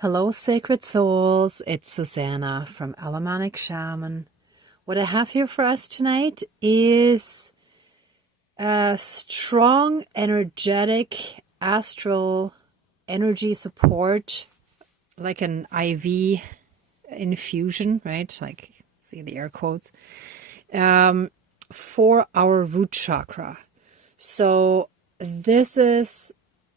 Hello, sacred souls. It's Susanna from Alamanic Shaman. What I have here for us tonight is a strong, energetic, astral energy support, like an IV infusion, right? Like, see the air quotes, for our root chakra. So this is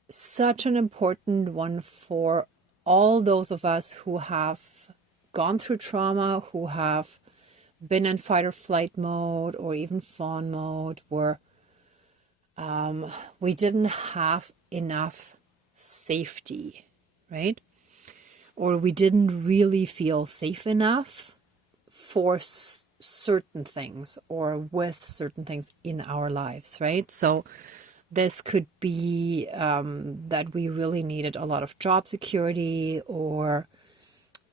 such an important one for all those of us who have gone through trauma, who have been in fight or flight mode or even fawn mode, where we didn't have enough safety, right? Or we didn't really feel safe enough for certain things or with certain things in our lives, right? So this could be that we really needed a lot of job security, or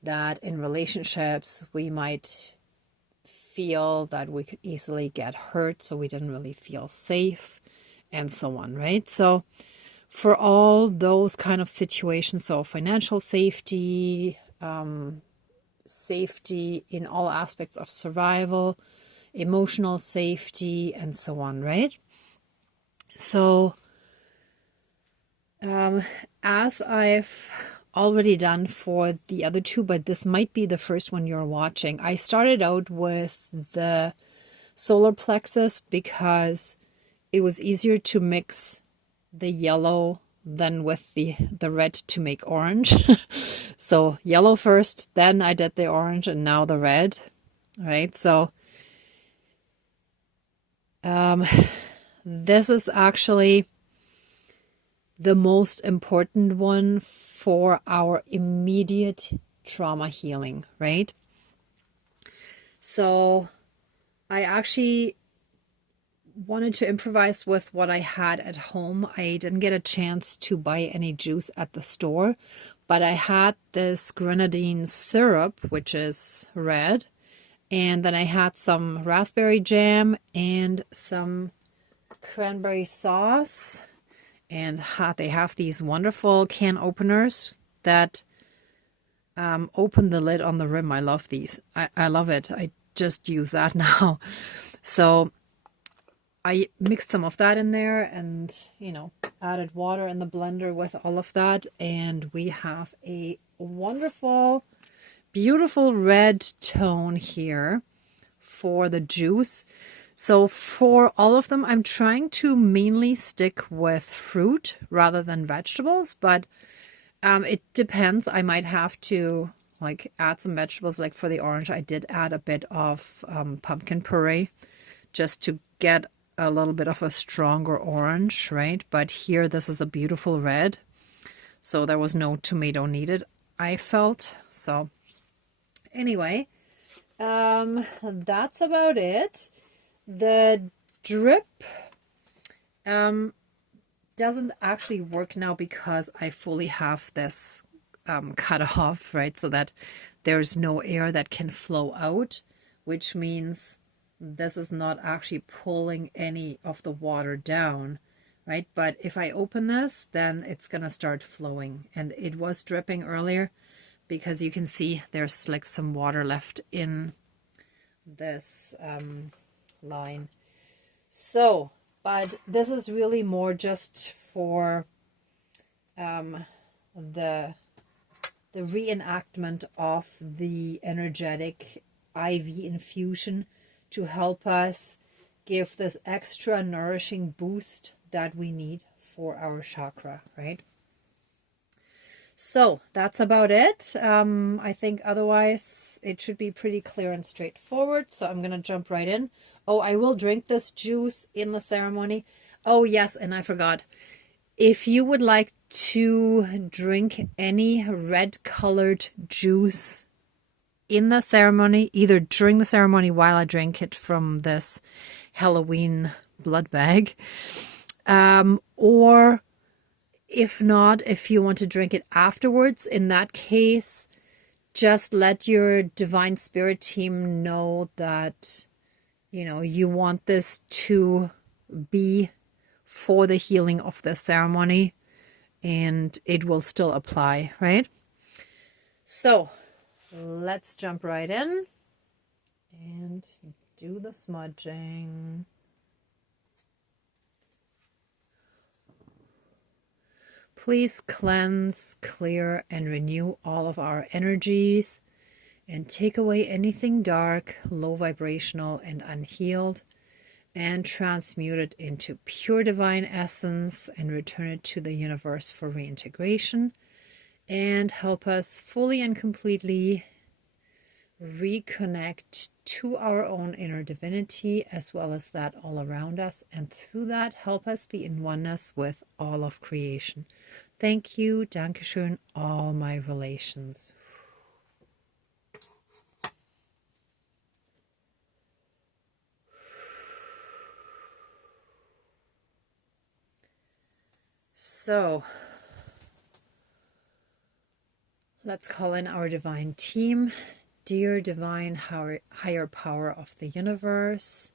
that in relationships we might feel that we could easily get hurt, so we didn't really feel safe, and so on, right? So for all those kind of situations, so financial safety, safety in all aspects of survival, emotional safety, and so on, right? So, as I've already done for the other two, but this might be the first one you're watching, I started out with the solar plexus because it was easier to mix the yellow than with the red to make orange. So yellow first, then I did the orange, and now the red, right? So, this is actually the most important one for our immediate trauma healing, right? So I actually wanted to improvise with what I had at home. I didn't get a chance to buy any juice at the store, but I had this grenadine syrup, which is red, and then I had some raspberry jam and some cranberry sauce, and they have these wonderful can openers that open the lid on the rim. I love these. I love it. I just use that now. So I mixed some of that in there and, added water in the blender with all of that. And we have a wonderful, beautiful red tone here for the juice. So for all of them, I'm trying to mainly stick with fruit rather than vegetables, but it depends. I might have to add some vegetables. Like for the orange, I did add a bit of pumpkin puree just to get a little bit of a stronger orange, right? But here, this is a beautiful red. So there was no tomato needed, I felt. So anyway, that's about it. The drip doesn't actually work now because I fully have this cut off, right? So that there's no air that can flow out, which means this is not actually pulling any of the water down, right? But if I open this, then it's going to start flowing. And it was dripping earlier because you can see there's like some water left in this line. So, but this is really more just for the reenactment of the energetic IV infusion to help us give this extra nourishing boost that we need for our chakra, right? So that's about it. I think otherwise it should be pretty clear and straightforward. So I'm going to jump right in. Oh, I will drink this juice in the ceremony. Oh, yes, and I forgot. If you would like to drink any red-colored juice in the ceremony, either during the ceremony while I drink it from this Halloween blood bag, or if not, if you want to drink it afterwards, in that case, just let your divine spirit team know that, you want this to be for the healing of the ceremony, and it will still apply, right? So let's jump right in and do the smudging. Please cleanse, clear, and renew all of our energies and take away anything dark, low vibrational, and unhealed, and transmute it into pure divine essence and return it to the universe for reintegration, and help us fully and completely reconnect to our own inner divinity as well as that all around us, and through that help us be in oneness with all of creation. Thank you, Dankeschön, all my relations. So let's call in our divine team. Dear divine higher power of the universe,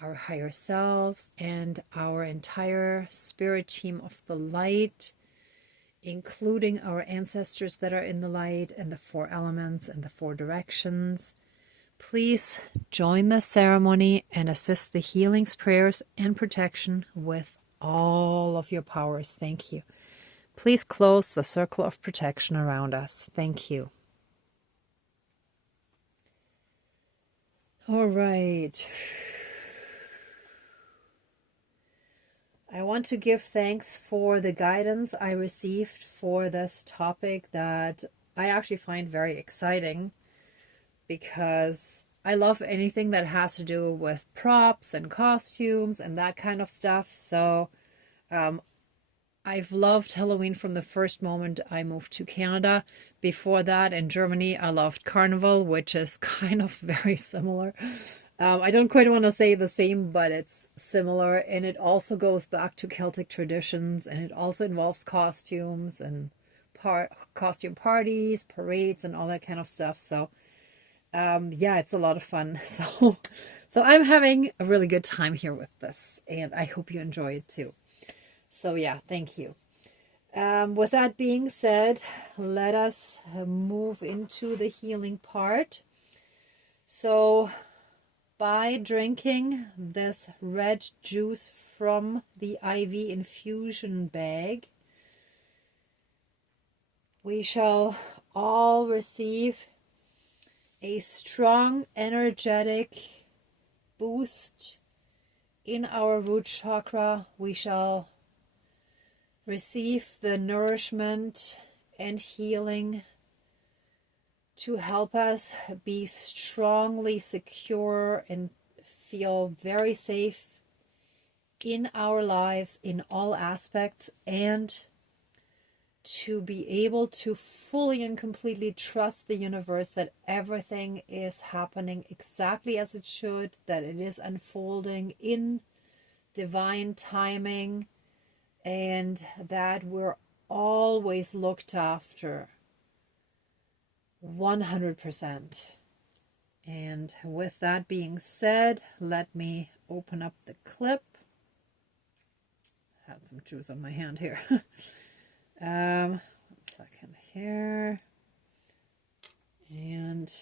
our higher selves, and our entire spirit team of the light, including our ancestors that are in the light and the 4 elements and the 4 directions, please join the ceremony and assist the healings, prayers, and protection with all of your powers. Thank you. Please close the circle of protection around us. Thank you. All right. I want to give thanks for the guidance I received for this topic that I actually find very exciting, because I love anything that has to do with props and costumes and that kind of stuff. So I've loved Halloween from the first moment I moved to Canada. Before that, in Germany, I loved Carnival, which is kind of very similar. I don't quite want to say the same, but it's similar. And it also goes back to Celtic traditions, and it also involves costumes and costume parties, parades, and all that kind of stuff. So yeah, it's a lot of fun. So I'm having a really good time here with this, and I hope you enjoy it too. So yeah, thank you. With that being said, let us move into the healing part. So by drinking this red juice from the IV infusion bag, we shall all receive a strong, energetic boost in our root chakra. We shall receive the nourishment and healing to help us be strongly secure and feel very safe in our lives in all aspects, and to be able to fully and completely trust the universe that everything is happening exactly as it should, that it is unfolding in divine timing, and that we're always looked after 100%. And with that being said, let me open up the clip. I had some juice on my hand here. 1 second here. And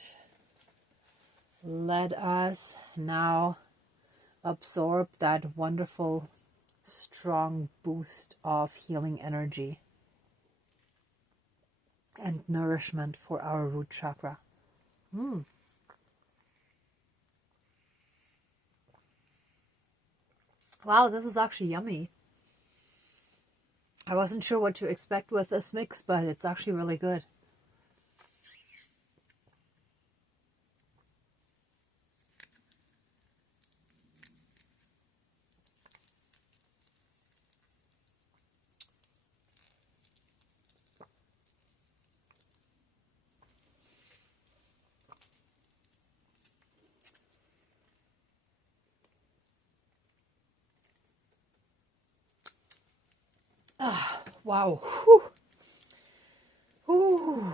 let us now absorb that wonderful strong boost of healing energy and nourishment for our root chakra. Wow, this is actually yummy. I wasn't sure what to expect with this mix, but it's actually really good. Ah, wow. Whew. Whew.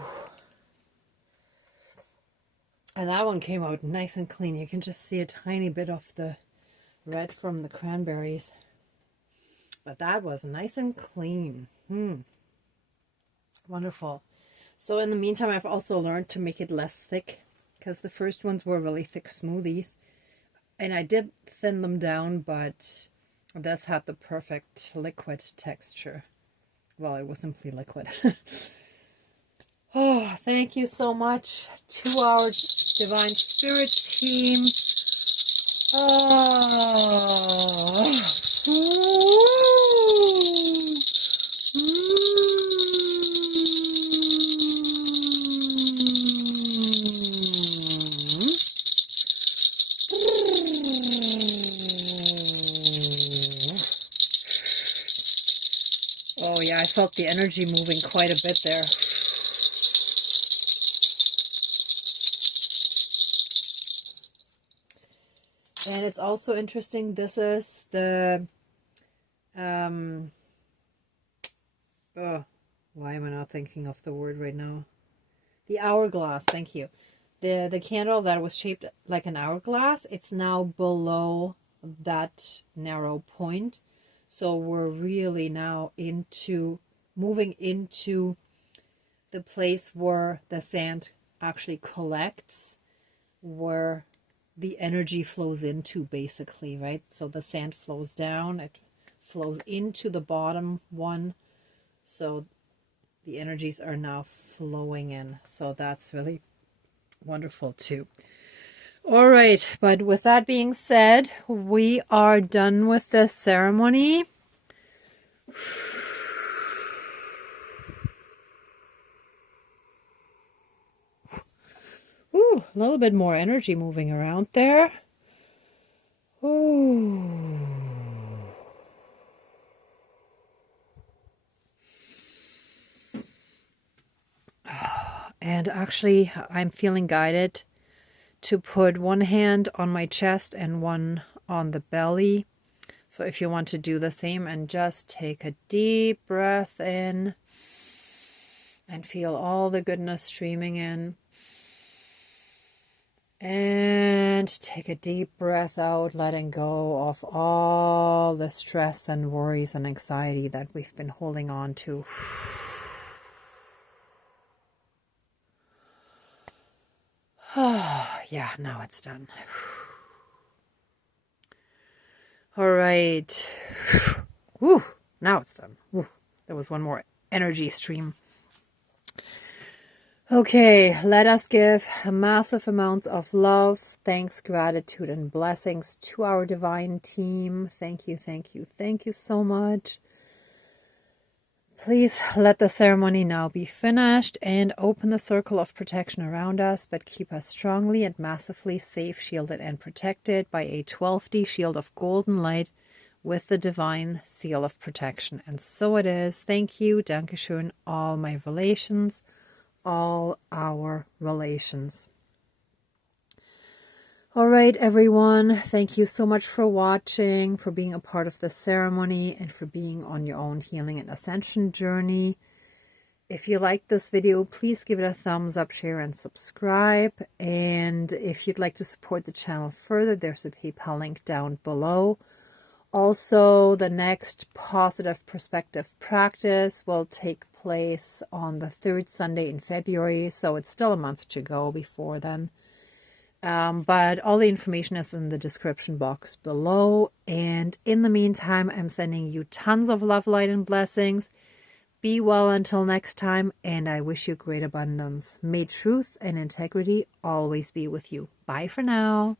And that one came out nice and clean. You can just see a tiny bit of the red from the cranberries. But that was nice and clean. Wonderful. So in the meantime, I've also learned to make it less thick, because the first ones were really thick smoothies. And I did thin them down, but this had the perfect liquid texture. Well, it was simply liquid. Oh, thank you so much to our Divine Spirit team. Oh. Oh yeah, I felt the energy moving quite a bit there. And it's also interesting, this is the, oh, why am I not thinking of the word right now? The hourglass, thank you. The candle that was shaped like an hourglass, it's now below that narrow point. So we're really now moving into the place where the sand actually collects, where the energy flows into, basically, right? So the sand flows down, it flows into the bottom one. So the energies are now flowing in. So that's really wonderful too. All right, but with that being said, we are done with this ceremony. Ooh, a little bit more energy moving around there. Ooh. And actually, I'm feeling guided to put one hand on my chest and one on the belly. So if you want to do the same, and just take a deep breath in and feel all the goodness streaming in. And take a deep breath out, letting go of all the stress and worries and anxiety that we've been holding on to. Yeah, now it's done. All right. Woo, now it's done. Woo, there was one more energy stream. Okay, let us give massive amounts of love, thanks, gratitude, and blessings to our divine team. Thank you, thank you, thank you so much. Please let the ceremony now be finished and open the circle of protection around us, but keep us strongly and massively safe, shielded, and protected by a 12D shield of golden light with the divine seal of protection. And so it is. Thank you. Dankeschön, all my relations, all our relations. All right, everyone. Thank you so much for watching, for being a part of the ceremony, and for being on your own healing and ascension journey. If you like this video, please give it a thumbs up, share, and subscribe. And if you'd like to support the channel further, there's a PayPal link down below. Also, the next Positive Perspective practice will take place on the 3rd Sunday in February, so it's still a month to go before then. But all the information is in the description box below. And in the meantime, I'm sending you tons of love, light, and blessings. Be well until next time, and I wish you great abundance. May truth and integrity always be with you. Bye for now.